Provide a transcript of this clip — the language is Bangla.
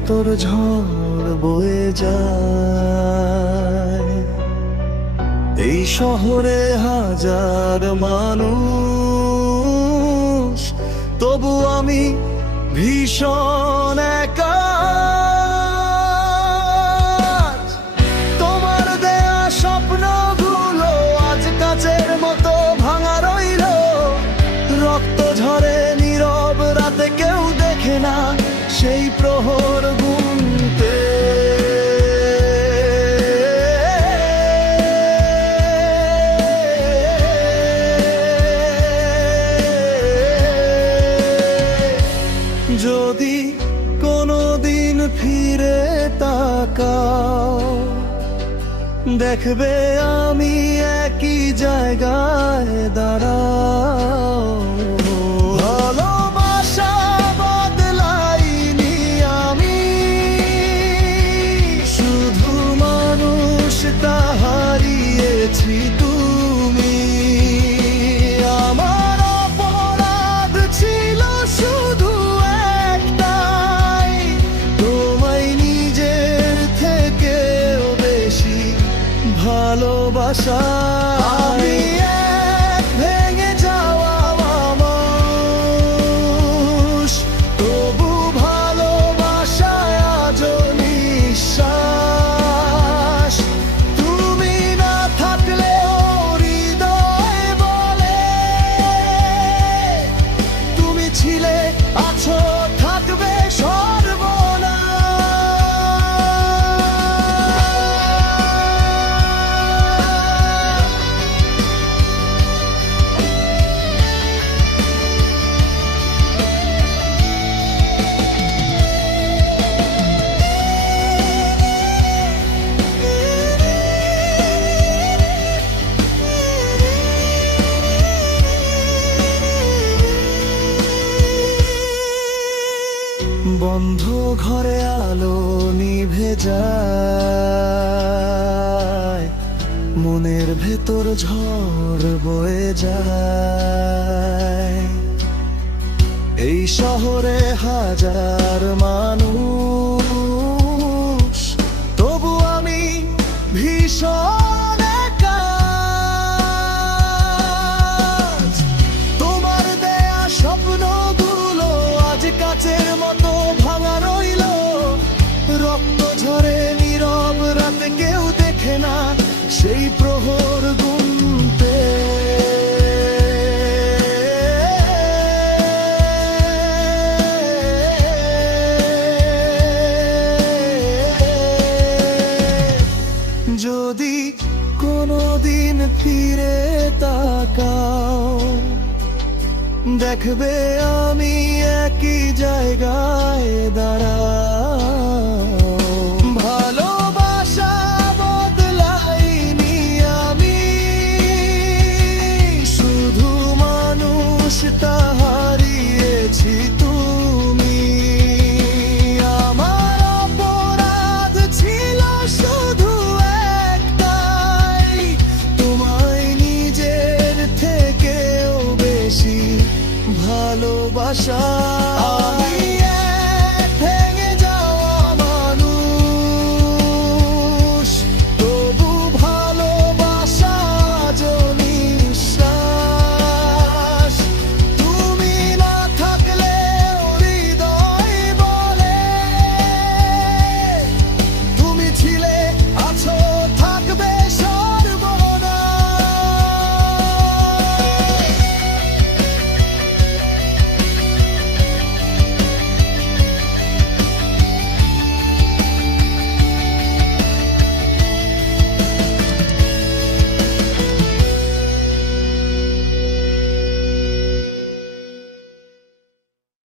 ভেতর ঝড় বয়ে যায়। এই শহরে হাজার মানুষ, তবু আমি ভীষণ একা। তোমার দেয়া স্বপ্নগুলো আজ কাচের মতো ভাঙা রইল। রক্ত ঝরে নীরব, রাতে কেউ দেখে না সেই প্রহর গুনতে। যদি কোনোদিন ফিরে তাকাও, দেখবে আমি একই জায়গায় দাঁড়াও। ভালোবাসা বদলাইনি আমি, শুধু মানুষটা হারিয়েছি তুমি। আমার অপরাধ ছিল শুধু একটাই, তোমায় নিজের থেকেও বেশি ভালোবাসা। আমি এক ভেঙে যাওয়া মানুষ, তবু ভালোবাসায় আজও নিঃশ্বাস। তুমি না থাকলেও হৃদয় বলে তুমি ছিলে, আছো, থাকবে সর্বদা। বন্ধ ঘরে আলো নিভে যায়, মনের ভেতর ঝড় বয়ে যায়। এই শহরে হাজার মানুষ, তবু আমি ভীষণ একা। তোমার দেয়া স্বপ্নগুলো আজ কাচের মতো ভাঙা রইল। রক্ত ঝরে নীরব, রাতে কেউ দেখে না সেই প্রহর গুনতে। যদি কোনোদিন ফিরে তাকাও, দেখবে আমি একই জায়গায় দাঁড়াও। ভালোবাসা বদলাইনি আমি, শুধু মানুষটা হারিয়েছি তুমি। আমার অপরাধ ছিল শুধু একটাই, তোমায় নিজের থেকেও বেশি ভালোবাসা।